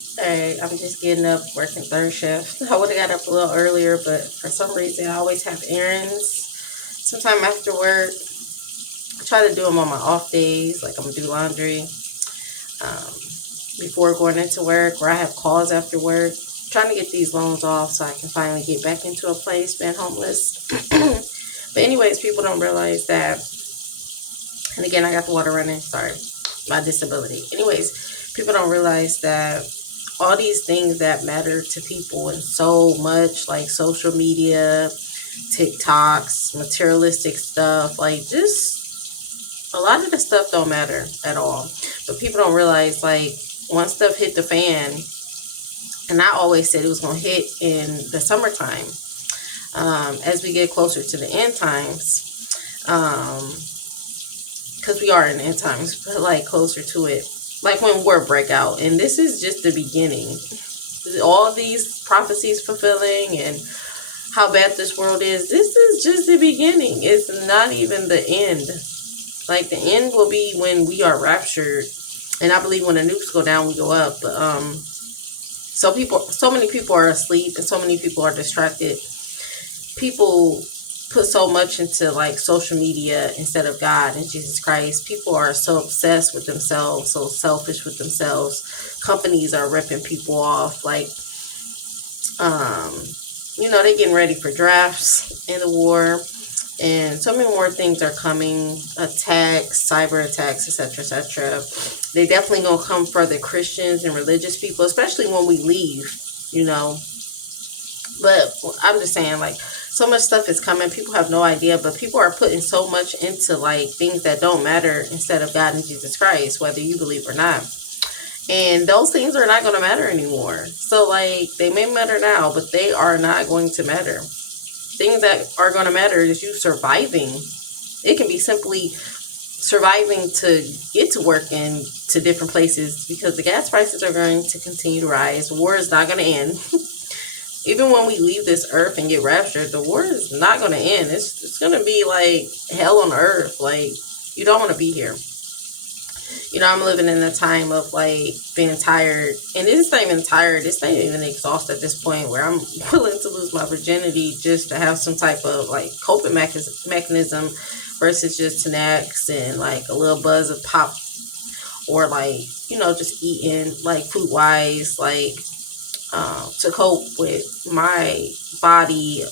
Hey, I'm just getting up, working third shift. I would have got up a little earlier, but for some reason, I always have errands. Sometime after work, I try to do them on my off days, like I'm gonna do laundry um, before going into work, or I have calls after work. Trying to get these loans off so I can finally get back into a place, being homeless. But anyways, people don't realize that. And again, I got the water running. Sorry, my disability. Anyways, people don't realize that all these things that matter to people and so much, like social media, TikToks, materialistic stuff, like just a lot of the stuff don't matter at all. But people don't realize, like, once stuff hit the fan, and I always said it was going to hit in the summertime, as we get closer to the end times, because we are in end times, but like closer to it, like when war break out. And this is just the beginning. All these prophecies fulfilling and how bad this world is, this is just the beginning. It's not even the end. Like, the end will be when we are raptured. And I believe when the nukes go down, we go up. But so many people are asleep and so many people are distracted. People put so much into like social media instead of God and Jesus Christ. People are so obsessed with themselves, so selfish with themselves. Companies are ripping people off. Like, um, they're getting ready for drafts in the war, and so many more things are coming. Attacks, cyber attacks, etc., etc. They definitely gonna come for the Christians and religious people, especially when we leave. You know, but I'm just saying, like, so much stuff is coming. People have no idea, but people are putting so much into like things that don't matter instead of God and Jesus Christ, whether you believe or not. And those things are not going to matter anymore. So, like, they may matter now, but they are not going to matter. Things that are going to matter is you surviving. It can be simply surviving to get to work and to different places, because the gas prices are going to continue to rise. War is not going to end. Even when we leave this earth and get raptured, the war is not going to end. It's going to be like hell on earth. Like, you don't want to be here. I'm living in a time of like being tired, and it's not even tired. It's not even exhausted at this point where I'm willing to lose my virginity just to have some type of like coping mechanism versus just snacks and like a little buzz of pop, or like, just eating like food wise, like, to cope with my body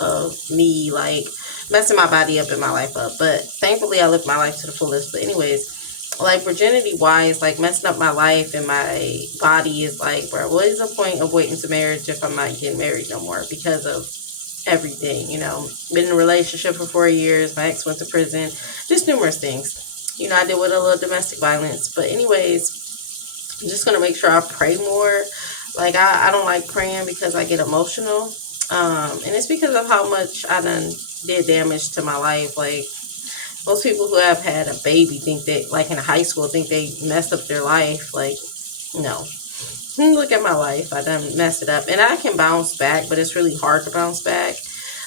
of me, like, messing my body up and my life up. But thankfully, I lived my life to the fullest. But anyways, like, virginity wise, like, messing up my life and my body is like, bro, what is the point of waiting to marriage if I'm not getting married no more because of everything? Been in a relationship for 4 years. My ex went to prison. Just numerous things. I did with a little domestic violence. But anyways, I'm just gonna make sure I pray more. Like, I don't like praying because I get emotional. And it's because of how much I done did damage to my life. Like, most people who have had a baby think that, like, in high school, think they messed up their life. Like, no. Look at my life. I done messed it up. And I can bounce back, but it's really hard to bounce back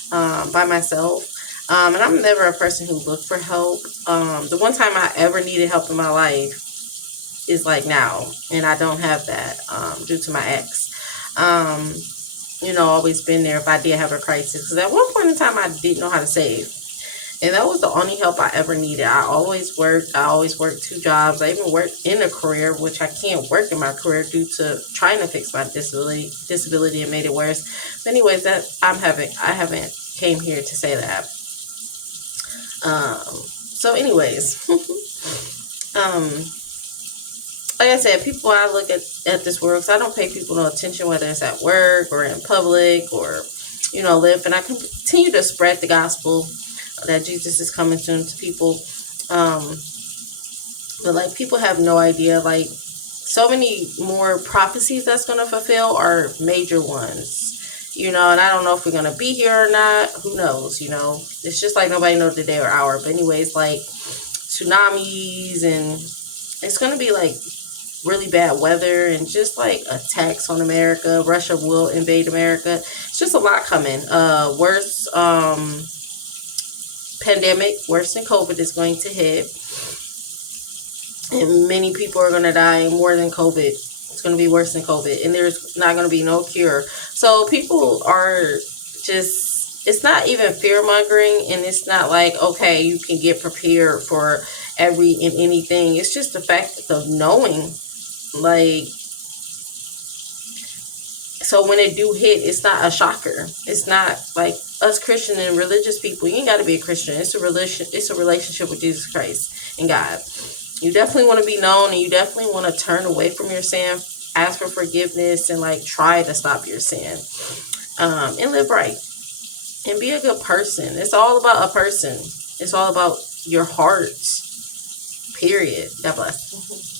by myself. And I'm never a person who looked for help. The one time I ever needed help in my life is like now. And I don't have that due to my ex. Always been there if I did have a crisis. Because at one point in time, I didn't know how to save. And that was the only help I ever needed. I always worked. I always worked 2 jobs. I even worked in a career, which I can't work in my career due to trying to fix my disability and made it worse. But anyways, I haven't came here to say that. So anyways, um, like I said, people, I look at this world, because I don't pay people no attention, whether it's at work or in public or, live. And I continue to spread the gospel that Jesus is coming soon to people. But like, people have no idea, like, so many more prophecies that's going to fulfill are major ones. And I don't know if we're going to be here or not. Who knows? It's just like nobody knows the day or hour. But anyways, like, tsunamis, and it's going to be like really bad weather and just like attacks on America. Russia will invade America. It's just a lot coming. Worse pandemic, worse than COVID, is going to hit. And many people are going to die more than COVID. It's going to be worse than COVID, and there's not going to be no cure. So people are just, it's not even fear mongering, and it's not like, okay, you can get prepared for every and anything. It's just the fact of knowing, like, so when it do hit, it's not a shocker. It's not like us Christian and religious people. You ain't got to be a Christian. It's a religion. It's a relationship with Jesus Christ and God. You definitely want to be known, and you definitely want to turn away from your sin, ask for forgiveness, and like try to stop your sin, and live right and be a good person. It's all about a person. It's all about your heart. Period. God bless.